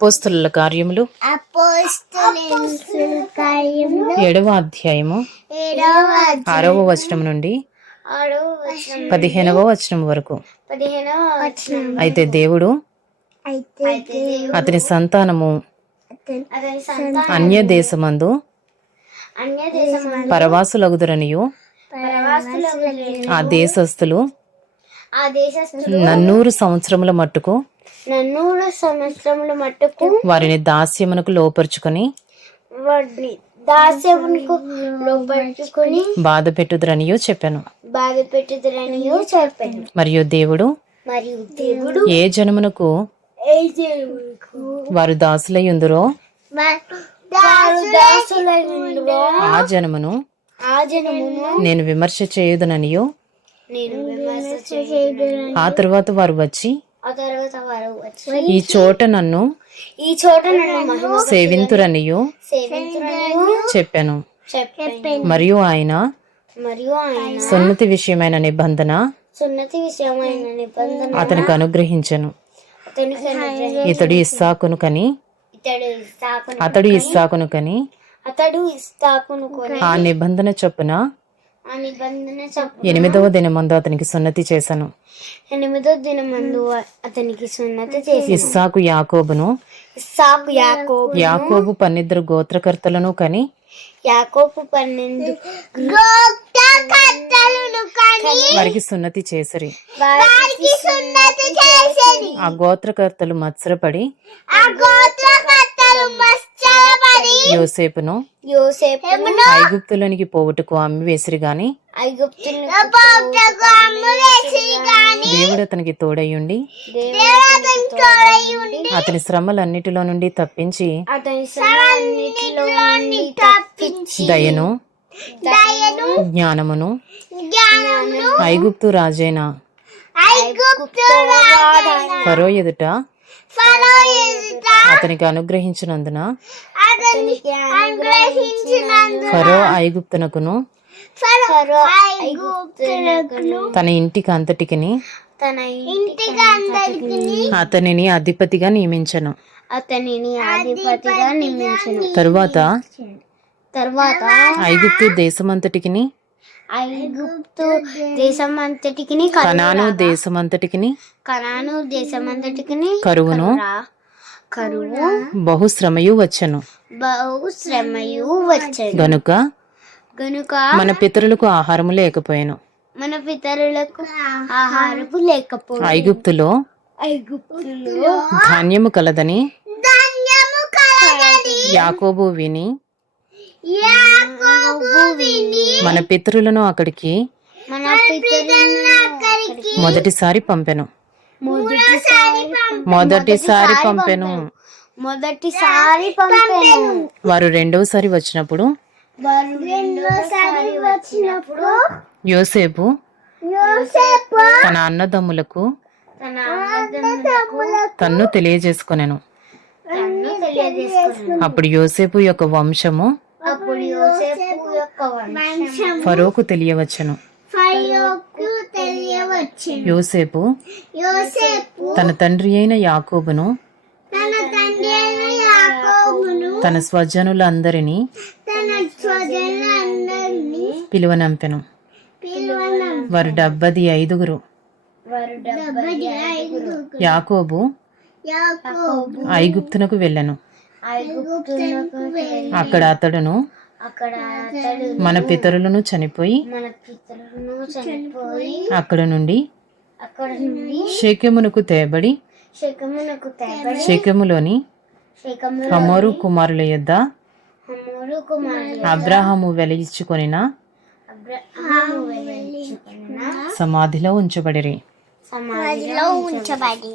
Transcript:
అపోస్తుల కార్యములు? ఏడవ అధ్యాయము. ఆరవ వచనం నుండి పదిహేనవ వచనం వరకు. అయితే దేవుడు అతని సంతానము అన్య దేశమందు పరవాసులగుదరనియు ఆ దేశస్థులు నన్నూరు సంవత్సరముల మట్టుకు నన్నూరు సంవత్సరముల మట్టుకు వారిని దాస్యమునకు లోపరుచుకొని వాడిని దాస్యమునకు లోపరుచుకుని బాధ పెట్టుదురనియో చెప్పాను. బాధ పెట్టుదరని చెప్పాను. మరియు దేవుడు మరియు దేవుడు ఏ జనమునకు ఏ దేవుడుకు వారు దాసులై ఉందరో వారు దాసులై ఉండురో ఆ జనమును ఆ జనమును నేను విమర్శ చేయుదుననియో నేను విమర్శ చేయదునని ఆ తరువాత వారు వచ్చి ఆ తర్వాత వారు వచ్చి ఈ చోట నన్ను ఈ చోట నన్ను సేవింతురనియో చెప్పాను. మరియు ఆయన మరియు ఆయన సున్నతి విషయమైన నిబంధన సున్నతి విషయమైన నిబంధన అతనికి అనుగ్రహించను. ఇతడు ఇస్సాకును కని అతడు ఇస్సాకును కని అతడు ఇస్తాకును కొని ఆ నిబంధన చొప్పున ఆ నిబంధన చొప్పున ఎనిమిదవ దినమందు అతనికి సున్నతి చేశాను ఎనిమిదో దినమందు అతనికి సున్నతి చేసి ఇస్సాకు యాకోబును ఇస్సాకు యాకోబు యాకోబు పన్నిద్దరు గోత్రకర్తలను కని యాకోబు పన్నెండు గోత్రకర్తలను కని వారికి సున్నతి చేసిరి. వారికి సున్నతి చేసేది ఆ గోత్రకర్తలు మత్సరపడి ఆ గోత్రకర్తలు యోసేపును ఐగుప్తులోనికి పోవుటకు అమ్మి వేసిరి గాని? దేవుడు అతనికి తోడయ్యుండి అతని శ్రమలన్నిటిలో నుండి తప్పించి అతని శ్రమన్నిటిలో నుండి తప్పించి? దయను దయను జ్ఞానమును జ్ఞానమును? ఐగుప్తు రాజైన ఫరో ఎదుట ఫరో ఎదుట అతనికి అనుగ్రహించినందున ఫరో ఐగుప్తునకును తన ఇంటికి అంతటికిని అందరికి అతనిని అధిపతిగా నియమించను. అతనిని అధిపతిగా నియమించను. తరువాత తర్వాత ఐగుప్తు దేశమంతటికిని ఐగుప్తు దేశమంతటికి కనాను దేశమంతటికిని కనాను దేశమంతటికి కరువును కరువు బహుశ్రమయు వచ్చెను. బహు శ్రమయు వచ్చాడు గనుక గనుక మన పితరులకు ఆహారము లేకపోయాను. మన పితరులకు ఆహారపు లేకపోయి ఐగుప్తులో ఐగుప్తులో ధాన్యము కలదని ధాన్యము కలగని యాకోబు విని యాకోబు విని మన పితరులను అక్కడికి మన పితరులను అక్కడికి మొదటిసారి పంపెను. మొదటిసారి మొదటిసారి పంపెను. మొదటిసారి పంపాను. వారు రెండవసారి వచ్చినప్పుడు? వారు రెండోసారి వచ్చినప్పుడు యోసేపు యోసేపు తన అన్నదమ్ములకు తన అన్నదమ్ములకు తన్ను తెలియజేసుకొనెను. తన్ను తెలియజేసుకున్నాడు అప్పుడు యోసేపు యొక్క వంశము అప్పుడు యోసేపు యొక్క వంశం ఫరోకు తెలియవచ్చెను. ఫరోకు తెలియవచ్చు యోసేపు యోసేపు తన తండ్రి అయిన యాకోబును తన తండ్రి అయిన యాకోబును తన స్వజనులందరినీ తన స్వజనులందరినీ పిలువనంపెను. పిలువన వారు డెబ్బది ఐదుగురు. యాకోబు యాకోబు. ఐగుప్తునకు వెళ్ళెను. అక్కడ అతడును మన పితరులను చనిపోయి మన పితరులను చనిపోయి అక్కడ నుండి అక్కడ నుండి షేకెమునకు తేబడి శకమునకు తేబడి షేకెములోని శకములు హమోరు కుమారుల యొద్ద కుమారులు అబ్రాహాము వెలించుకున్న సమాధిలో ఉంచబడిరి. సమాధిలో ఉంచబడి